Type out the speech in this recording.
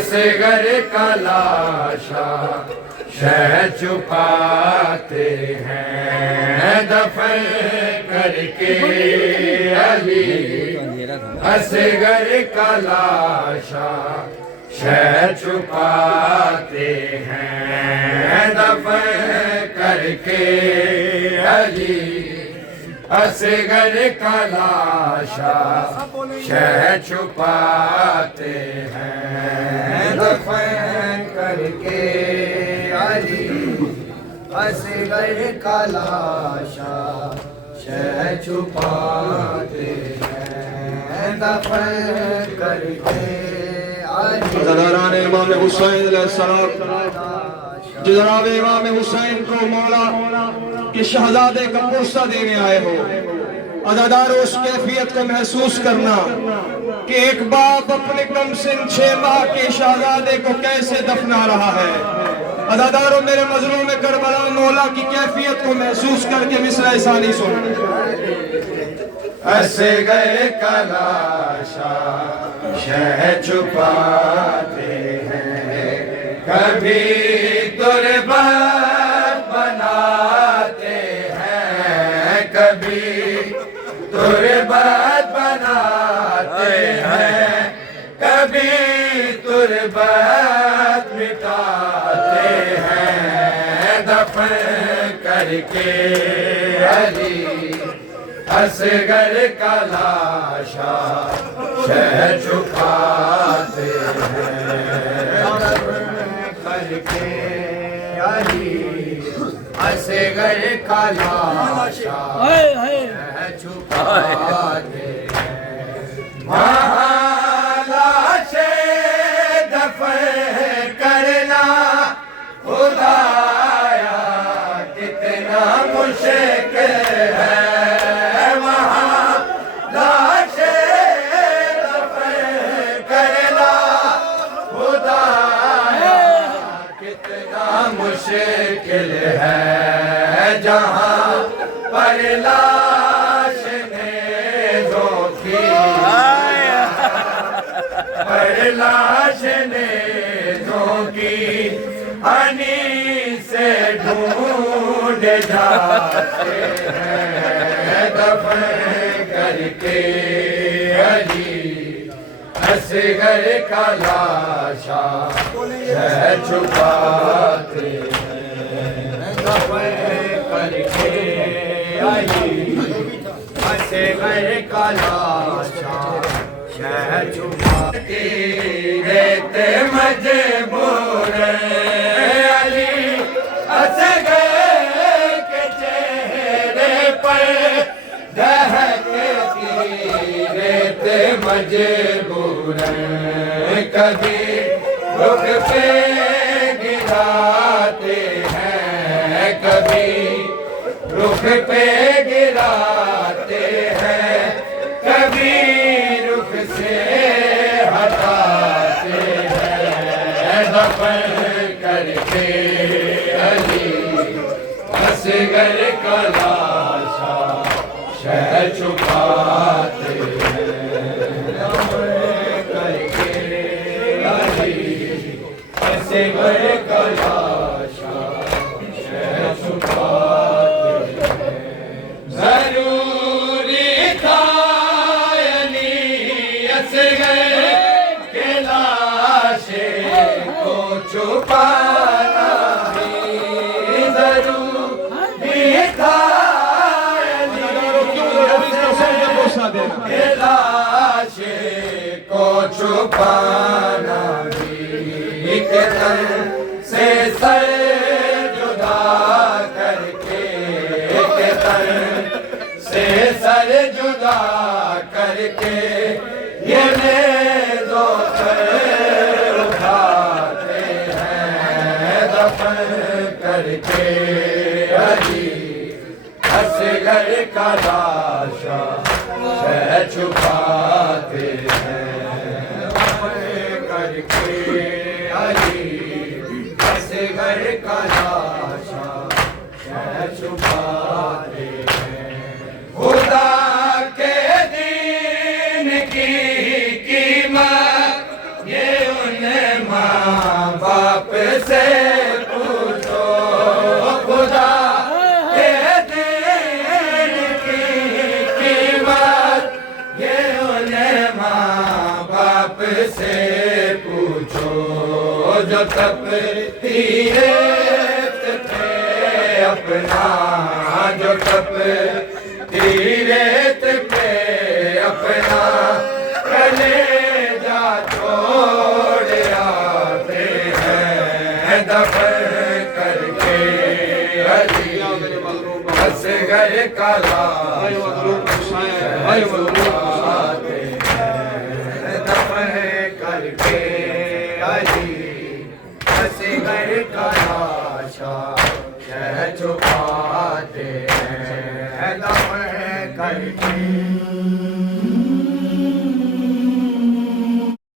اصغر کا لاشا شہ چھپاتے ہیں دفن کر کے علی اصغر کا لاشا شہ چھپاتے ہیں دفن کر کے علی اصغر کا لاشا شہ چھپاتے ہیں دفن کر کے علی اصغر کا لاشا شہ چھپاتے ہیں دفن کر کے علی عزاداران امام حسین علیہ السلام جو جناب امام حسین کو مولا کہ شہزادے کا پرسہ دینے آئے ہو عزادار اس کیفیت کو محسوس کرنا کہ ایک باپ اپنے کم سن 6 ماہ کے شہزادے کو کیسے دفنا رہا ہے عزاداروں میرے مظلوم کربلا مولا کی کیفیت کو محسوس کر کے مصرع ثانی سن اصغر کا لاشا شہ چھپاتے ہیں کبھی تربت بناتے ہیں کبھی تربت بناتے ہیں کبھی تربت مٹاتے ہیں دفن کر کے علی اصغر کا لاشا شہ چھپاتے ہیں دفن کر کے علی اصغر کا لاشا شہ چھپاتے ہیں وہاں لاشیں دفن کرنا خدایا کتنا مشکل ہے مشکل ہے جہاں پر لاش نیزوں کی پر لاش نیزوں کی ہنی سے ڈھونڈ جاتے ہیں دفن کر کے علی اصغر کا لاشا شہ چھپاتے ہیں دفن کر کے علی اصغر کا لاشا شہ چھپاتے رہتے مجبور علی اصغر کے چہرے پر دہکتی رہتے مجبور کبھی رخ پہ گراتے ہیں کبھی رخ پہ گراتے ہیں کبھی رخ سے ہٹاتے ہیں دفن کر کے علی اصغر کا لاشا شہ چھپاتے اصغر کا لاشا شہ چھپاتے ضروری تھا یعنی اصغر کے لاشے کو چھپانا بھی ضروری تھا کے لاشے کو چھپانا بھی کے تن سے سر جدا کر کے تن سے سر جدا کر کے یہ نیزوں پر اٹھاتے ہیں دفن کر کے علی اصغر کا لاشا شہ چھپاتے ہیں دفن کر کے علی اصغر کا لاشا شہ چھپاتے ہیں خدا کے دین کی قیمت یہ ان سے پوچھو جو تپتی ریت پہ اپنا، جو تپتی ریت پہ اپنا کلیجہ چھوڑ آتے ہیں دفن کر کے علی اصغر کا لاشا